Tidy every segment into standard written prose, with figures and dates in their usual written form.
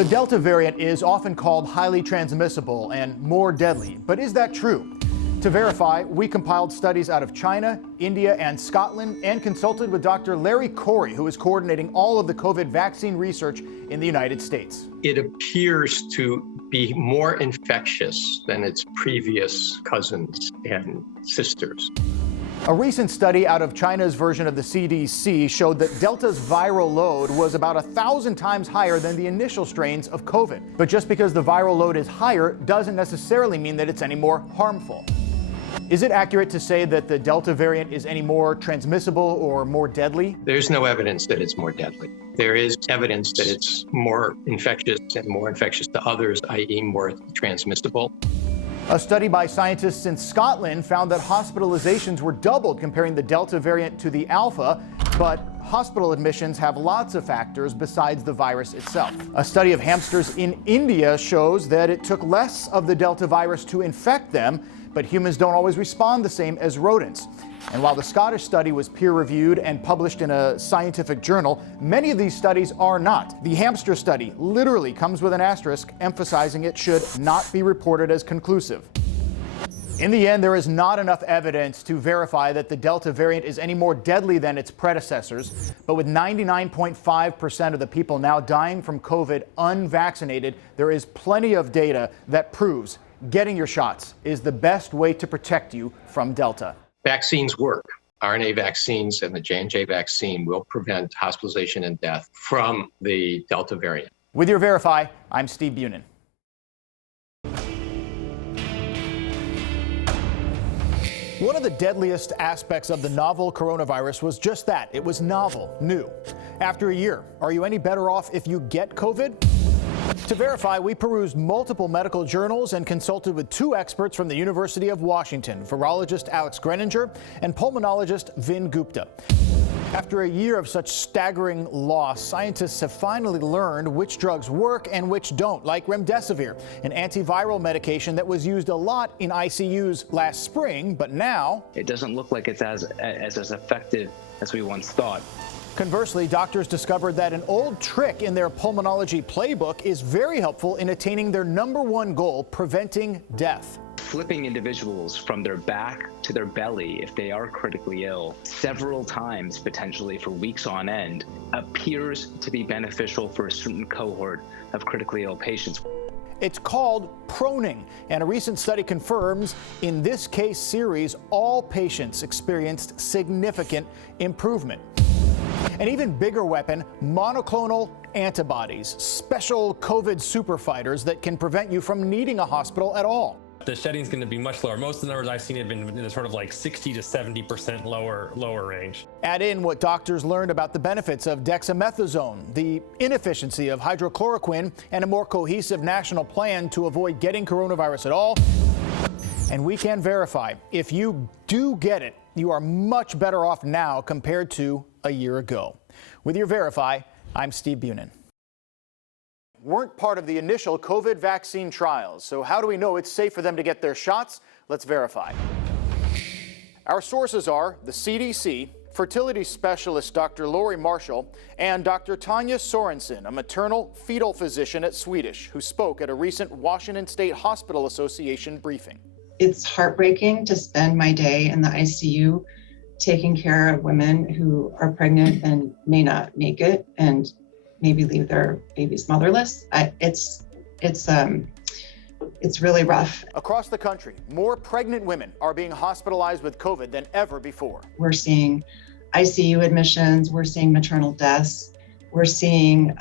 The Delta variant is often called highly transmissible and more deadly, but is that true? To verify, we compiled studies out of China, India, and Scotland, and consulted with Dr. Larry Corey, who is coordinating all of the COVID vaccine research in the United States. It appears to be more infectious than its previous cousins and sisters. A recent study out of China's version of the CDC showed that Delta's viral load was about 1,000 times higher than the initial strains of COVID. But just because the viral load is higher doesn't necessarily mean that it's any more harmful. Is it accurate to say that the Delta variant is any more transmissible or more deadly? There's no evidence that it's more deadly. There is evidence that it's more infectious and more infectious to others, i.e. more transmissible. A study by scientists in Scotland found that hospitalizations were doubled comparing the Delta variant to the Alpha, but hospital admissions have lots of factors besides the virus itself. A study of hamsters in India shows that it took less of the Delta virus to infect them, but humans don't always respond the same as rodents. And while the Scottish study was peer-reviewed and published in a scientific journal, many of these studies are not. The hamster study literally comes with an asterisk emphasizing it should not be reported as conclusive. In the end, there is not enough evidence to verify that the Delta variant is any more deadly than its predecessors. But with 99.5% of the people now dying from COVID unvaccinated, there is plenty of data that proves getting your shots is the best way to protect you from Delta. Vaccines work. RNA vaccines and the J&J vaccine will prevent hospitalization and death from the Delta variant. With your Verify, I'm Steve Bunin. One of the deadliest aspects of the novel coronavirus was just that. It was novel, new. After a year, are you any better off if you get COVID? To verify, we perused multiple medical journals and consulted with two experts from the University of Washington, virologist Alex Greninger and pulmonologist Vin Gupta. After a year of such staggering loss, scientists have finally learned which drugs work and which don't, like remdesivir, an antiviral medication that was used a lot in ICUs last spring, but now it doesn't look like it's as effective as we once thought. Conversely, doctors discovered that an old trick in their pulmonology playbook is very helpful in attaining their #1 goal, preventing death. Flipping individuals from their back to their belly if they are critically ill several times, potentially for weeks on end, appears to be beneficial for a certain cohort of critically ill patients. It's called proning, and a recent study confirms in this case series, all patients experienced significant improvement. An even bigger weapon, monoclonal antibodies, special COVID superfighters that can prevent you from needing a hospital at all. The shedding is going to be much lower. Most of the numbers I've seen have been in the sort of like 60 to 70% lower range. Add in what doctors learned about the benefits of dexamethasone, the inefficiency of hydrochloroquine, and a more cohesive national plan to avoid getting coronavirus at all. And we can verify, if you do get it, you are much better off now compared to a year ago. With your Verify, I'm Steve Bunin. Weren't part of the initial COVID vaccine trials, so how do we know it's safe for them to get their shots? Let's verify. Our sources are the CDC, fertility specialist Dr. Lori Marshall, and Dr. Tanya Sorensen, a maternal fetal physician at Swedish, who spoke at a recent Washington State Hospital Association briefing. It's heartbreaking to spend my day in the ICU taking care of women who are pregnant and may not make it and maybe leave their babies motherless. It's really rough. Across the country, more pregnant women are being hospitalized with COVID than ever before. We're seeing ICU admissions, we're seeing maternal deaths, we're seeing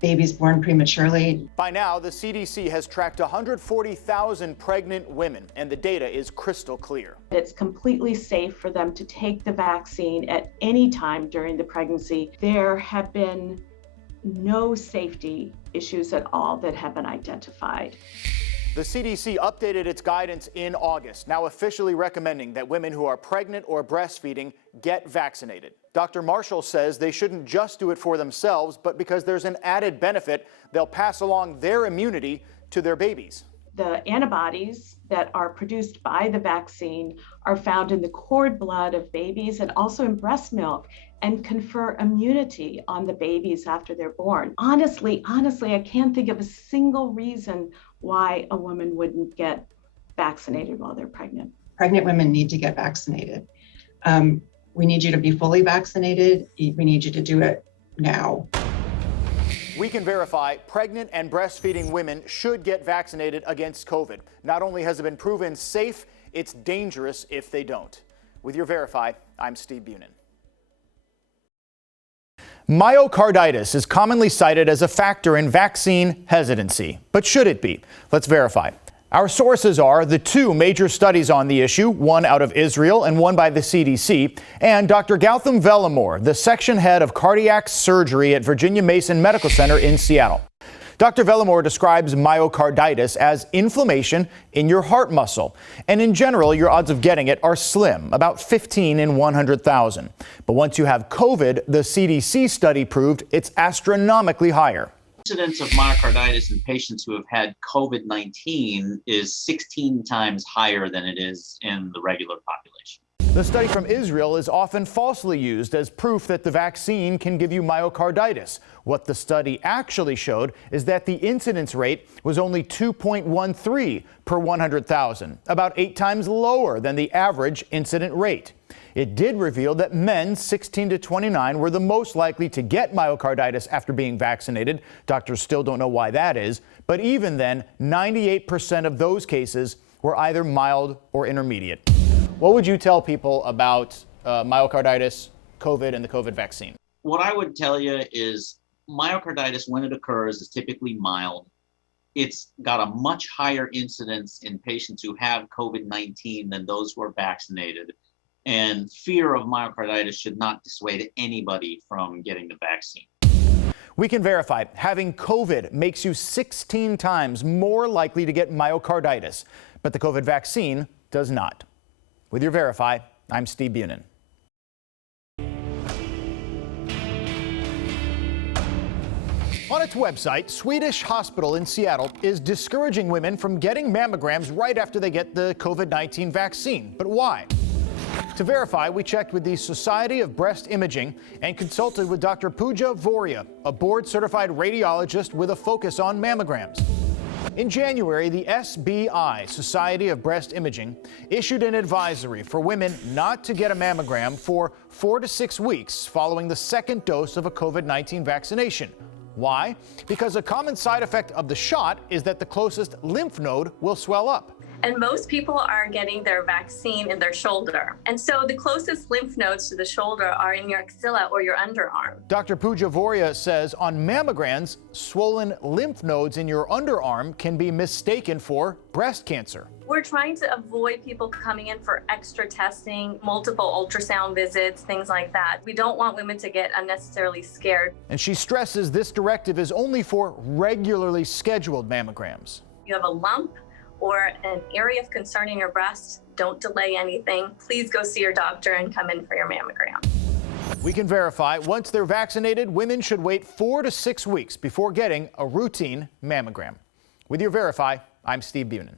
babies born prematurely. By now, the CDC has tracked 140,000 pregnant women, and the data is crystal clear. It's completely safe for them to take the vaccine at any time during the pregnancy. There have been no safety issues at all that have been identified. The CDC updated its guidance in August, now officially recommending that women who are pregnant or breastfeeding get vaccinated. Dr. Marshall says they shouldn't just do it for themselves, but because there's an added benefit, they'll pass along their immunity to their babies. The antibodies that are produced by the vaccine are found in the cord blood of babies and also in breast milk. and confer immunity on the babies after they're born. Honestly, I can't think of a single reason why a woman wouldn't get vaccinated while they're pregnant. Pregnant women need to get vaccinated. We need you to be fully vaccinated. We need you to do it now. We can verify pregnant and breastfeeding women should get vaccinated against COVID. Not only has it been proven safe, it's dangerous if they don't. With your Verify, I'm Steve Bunin. Myocarditis is commonly cited as a factor in vaccine hesitancy, but should it be? Let's verify. Our sources are the two major studies on the issue, one out of Israel and one by the CDC, and Dr. Gautam Vellamore, the section head of cardiac surgery at Virginia Mason Medical Center in Seattle. Dr. Vellamore describes myocarditis as inflammation in your heart muscle. And in general, your odds of getting it are slim, about 15 in 100,000. But once you have COVID, the CDC study proved it's astronomically higher. Incidence of myocarditis in patients who have had COVID-19 is 16 times higher than it is in the regular population. The study from Israel is often falsely used as proof that the vaccine can give you myocarditis. What the study actually showed is that the incidence rate was only 2.13 per 100,000, about 8 times lower than the average incident rate. It did reveal that men 16 to 29 were the most likely to get myocarditis after being vaccinated. Doctors still don't know why that is, but even then, 98% of those cases were either mild or intermediate. What would you tell people about myocarditis, COVID, and the COVID vaccine? What I would tell you is myocarditis, when it occurs, is typically mild. It's got a much higher incidence in patients who have COVID-19 than those who are vaccinated. And fear of myocarditis should not dissuade anybody from getting the vaccine. We can verify having COVID makes you 16 times more likely to get myocarditis, but the COVID vaccine does not. With your Verify, I'm Steve Bunin. On its website, Swedish hospital in Seattle is discouraging women from getting mammograms right after they get the COVID-19 vaccine. But why? To verify, we checked with the Society of Breast Imaging and consulted with Dr. Pooja Voria, a board-certified radiologist with a focus on mammograms. In January, the SBI, Society of Breast Imaging, issued an advisory for women not to get a mammogram for 4 to 6 weeks following the second dose of a COVID-19 vaccination. Why? Because a common side effect of the shot is that the closest lymph node will swell up. And most people are getting their vaccine in their shoulder. And so the closest lymph nodes to the shoulder are in your axilla or your underarm. Dr. Pooja Voria says on mammograms, swollen lymph nodes in your underarm can be mistaken for breast cancer. We're trying to avoid people coming in for extra testing, multiple ultrasound visits, things like that. We don't want women to get unnecessarily scared. And she stresses this directive is only for regularly scheduled mammograms. You have a lump or an area of concern in your breast, don't delay anything. Please go see your doctor and come in for your mammogram. We can verify once they're vaccinated, women should wait 4 to 6 weeks before getting a routine mammogram. With your Verify, I'm Steve Bunin.